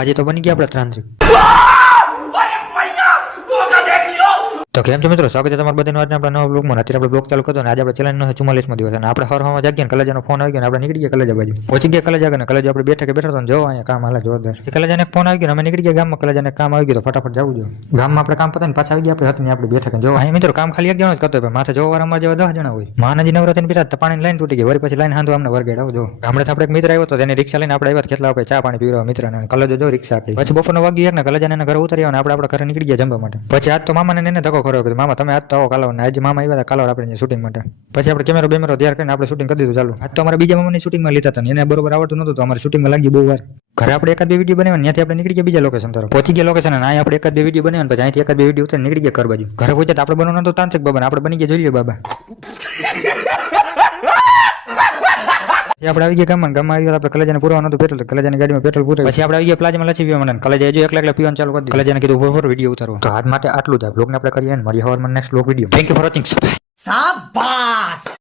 આજે તો બની ગયા આપણે ત્રાંત્રિક. તો કેમ છો મિત્રો, સ્વાગત છે તમારું બધાનું આજના આપણા નવા બ્લોગમાં. અત્યારે આપણે બ્લોગ ચાલુ કરતો અને આજે આપણે ચેલેન્જનો 44મો દિવસ અને આપણે હવામાં જાગીએ ને કલેજાનો ફોન આવી ગયો ને આપણે નીકળી ગયા કલેજા બાજુ. પહોંચી ગયા કલેજા આગળ, કલેજા આપણે બેઠા તો જો અહીંયા કામ હાલે જોરદાર. કલેજાને ફોન આવી ગયો, અમે નીકળી ગયા ગામમાં. કલેજાને કામ આવી ગયું તો ફટાફટ જવું જોઈએ ગામમાં. આપણે કામ પતાવીને પાછા આવી ગયા આપણે હતી આપણે બેઠા જો અહીં મિત્રો કામ ખાલી એક જણો જ કરતો હોય, માથે જોવા વાળા જેવા 10 જણા હોય. માનજી નવરાત્રી પીતા પાણીની લાઈન તૂટી ગઈ, વળી પછી લાઈન હાંધો અમને વર્ગેડ આવો જો. ગામડે આપણે એક મિત્ર આવ્યો તો તેની રિક્ષા લઈને આપણે આવ્યા ખેતલા ઉપર ચા પાણી પીવડાવવા મિત્રને. કલેજો જો રિક્ષા આપી. પછી બપોરનો વાગી એક ને કલેજાને ઘરે ઉતર્યા અને આપણે આપણા ઘરે નીકળી ગયા જમવા માટે. પછી આજ તો મામાને એને ધક્કો ખરો કે મામા તમે આજ તો આવો કાલાવડ ને. આજે મામા આવ્યા હતા કાલાવડ આપણે શૂટિંગ માટે. પછી આપણે કેમેરો તૈયાર કરીને આપણે શૂટિંગ કરી દીધું ચાલુ. આજ તો અમારા બીજા મામાની શૂટિંગમાં લીધા હતા, એને બરોબર આવડતું નહોતું તો અમારી શૂટિંગમાં લાગી બહુ વાર. ઘરે આપણે એકાદ બે વિડીયો બનાવ્યા, ત્યાંથી આપણે નીકળી ગયા બીજા લોકેશન તરફ. પહોંચી ગયા લોકેશન અને અહીં આપણે એકાદ બે વિડીયો બનાવ્યા, પછી અહીંથી એકાદ બે વિડીયો ઉતરીને નીકળી ગયા ઘર બાજુ. ઘરે પહોંચ્યા તો આપણે બનાવવાનું હતું તાંત્રિક બાબા, આપણે બની ગયા જોઈએ બાબા. આપણે આવી ગયા ગામમાં આવી ગયા આપણે કલેજાને પૂરવાનું હતું પેટ્રોલ, કલેજાની ગાડીમાં પેટ્રોલ પૂરે. પછી આપણે આવી ગયા પ્લાઝામાં લસી પીવા મને. કલેજા જો એકલા પીવાનું ચાલુ કરી દીધું. કલેજાને કીધું ઉપર વિડીયો ઉતારો. તો આજ માટે આટલું જ. બ્લોગને આપણે કરીએ ને મળીએ હવારમાં next blog video. Thank you for watching. શાબાશ.